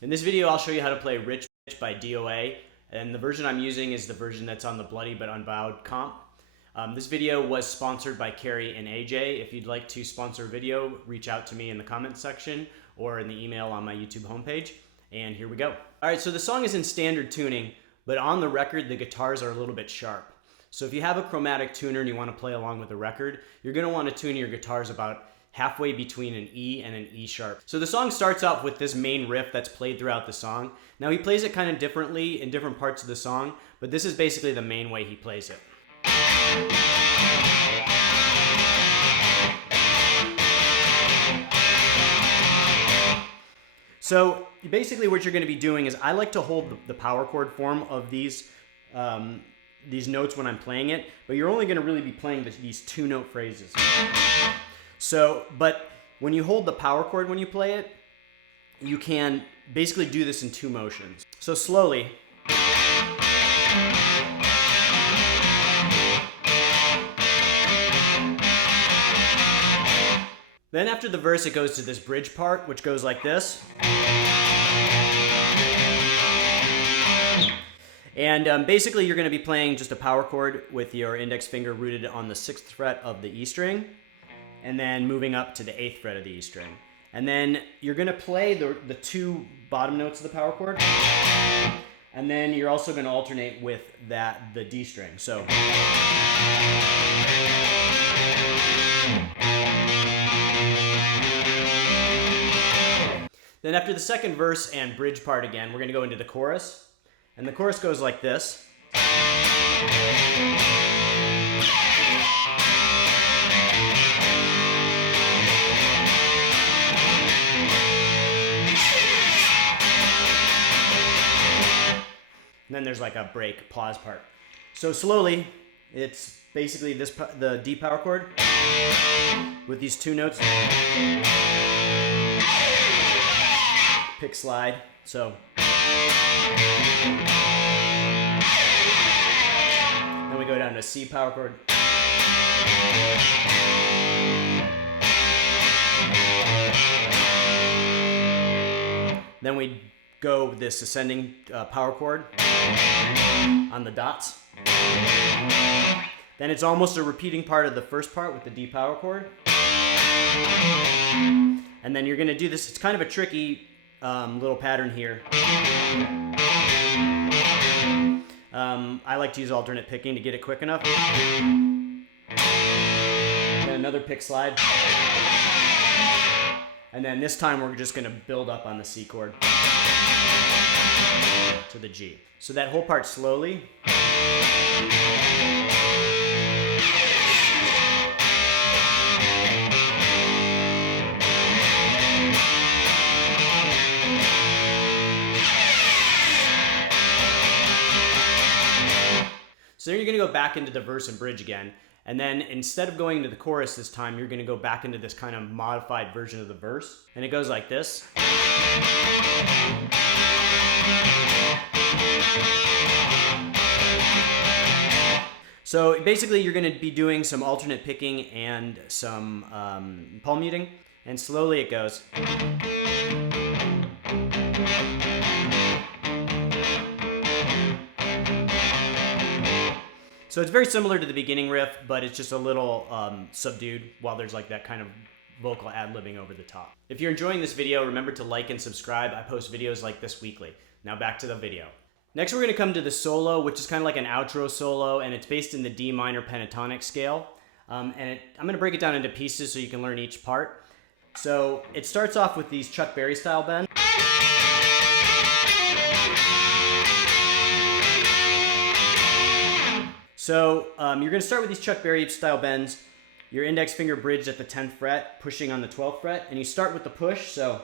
In this video, I'll show you how to play Rich by DOA, and the version I'm using is the version that's on the Bloody But Unbowed comp. This video was sponsored by Carrie and AJ. If you'd like to sponsor a video, reach out to me in the comments section or in the email on my YouTube homepage. And here we go. All right, so the song is in standard tuning, but on the record, the guitars are a little bit sharp. So if you have a chromatic tuner and you want to play along with the record, you're going to want to tune your guitars about halfway between an E and an E sharp. So the song starts off with this main riff that's played throughout the song. Now he plays it kind of differently in different parts of the song, but this is basically the main way he plays it. So basically what you're going to be doing is I like to hold the power chord form of these notes when I'm playing it, but you're only going to really be playing these two note phrases. So, but when you hold the power chord when you play it, you can basically do this in two motions. So slowly. Then after the verse, it goes to this bridge part, which goes like this. And basically, you're going to be playing just a power chord with your index finger rooted on the 6th fret of the E string, and then moving up to the 8th fret of the E string. And then you're going to play the two bottom notes of the power chord, and then you're also going to alternate with the D string. So. Then after the second verse and bridge part again, we're going to go into the chorus. And the chorus goes like this. And then there's like a break, pause part. So slowly, it's basically the D power chord with these two notes. Pick slide. So. Then we go down to C power chord. Then we go this ascending power chord on the dots. Then it's almost a repeating part of the first part with the D power chord. And then you're going to do this. It's kind of a tricky little pattern here. I like to use alternate picking to get it quick enough. Then another pick slide. And then this time we're just going to build up on the C chord to the G. So that whole part slowly. So then you're going to go back into the verse and bridge again. And then instead of going to the chorus this time, you're going to go back into this kind of modified version of the verse. And it goes like this. So basically you're going to be doing some alternate picking and some palm muting. And slowly it goes. So it's very similar to the beginning riff, but it's just a little subdued while there's like that kind of vocal ad-libbing over the top. If you're enjoying this video, remember to like and subscribe. I post videos like this weekly. Now back to the video. Next we're going to come to the solo, which is kind of like an outro solo, and it's based in the D minor pentatonic scale. I'm going to break it down into pieces so you can learn each part. So it starts off with these Chuck Berry style bends. So you're going to start with these Chuck Berry style bends, your index finger bridged at the 10th fret, pushing on the 12th fret, and you start with the push, so.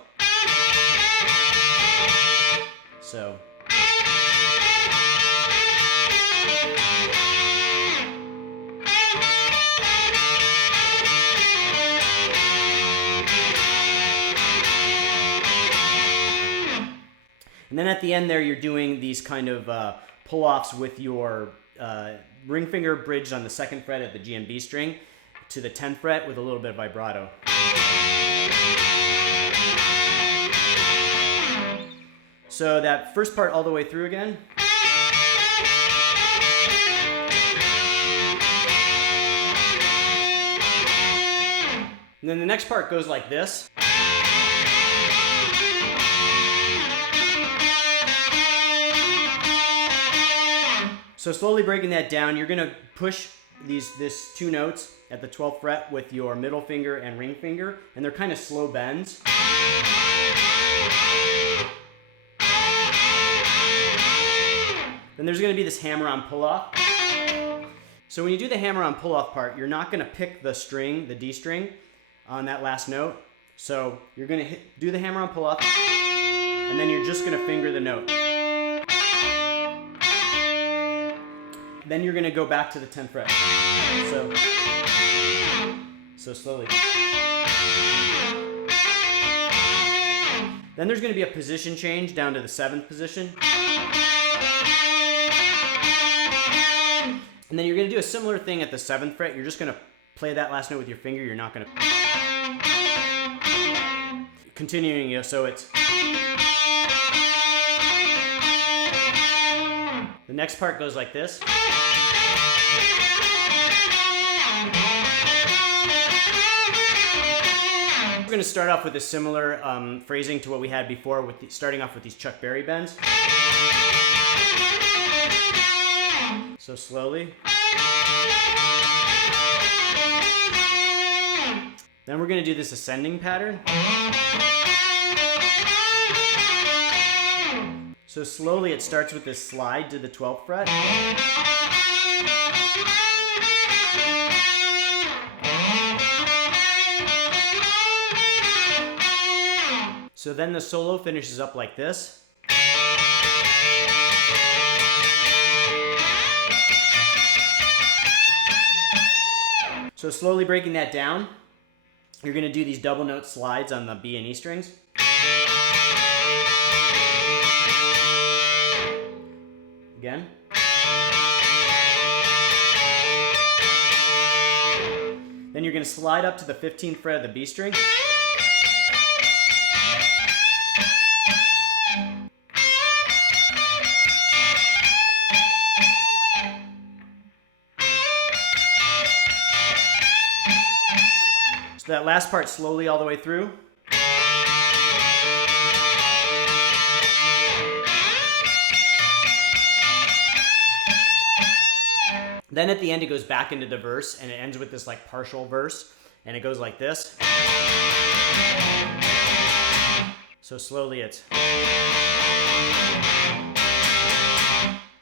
And then at the end there, you're doing these kind of pull-offs with your ring finger bridged on the 2nd fret of the G and B string to the 10th fret with a little bit of vibrato. So that first part all the way through again. And then the next part goes like this. So slowly breaking that down, you're gonna push this two notes at the 12th fret with your middle finger and ring finger, and they're kind of slow bends. Then there's gonna be this hammer-on pull-off. So when you do the hammer-on pull-off part, you're not gonna pick the string, the D string, on that last note. So you're gonna do the hammer-on pull-off, and then you're just gonna finger the note. Then you're gonna go back to the 10th fret. So slowly. Then there's gonna be a position change down to the 7th position. And then you're gonna do a similar thing at the 7th fret. You're just gonna play that last note with your finger. You're not gonna... Continuing, so it's... The next part goes like this. We're going to start off with a similar phrasing to what we had before, with starting off with these Chuck Berry bends. So slowly. Then we're going to do this ascending pattern. So slowly it starts with this slide to the 12th fret. So then the solo finishes up like this. So slowly breaking that down, you're going to do these double note slides on the B and E strings. Again. Then you're going to slide up to the 15th fret of the B string. So that last part slowly all the way through. Then at the end it goes back into the verse, and it ends with this like partial verse, and it goes like this. So slowly it's...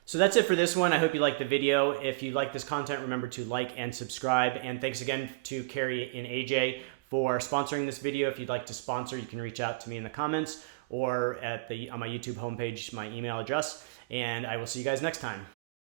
So that's it for this one. I hope you liked the video. If you like this content, remember to like and subscribe. And thanks again to Carrie and AJ for sponsoring this video. If you'd like to sponsor, you can reach out to me in the comments or on my YouTube homepage, my email address. And I will see you guys next time.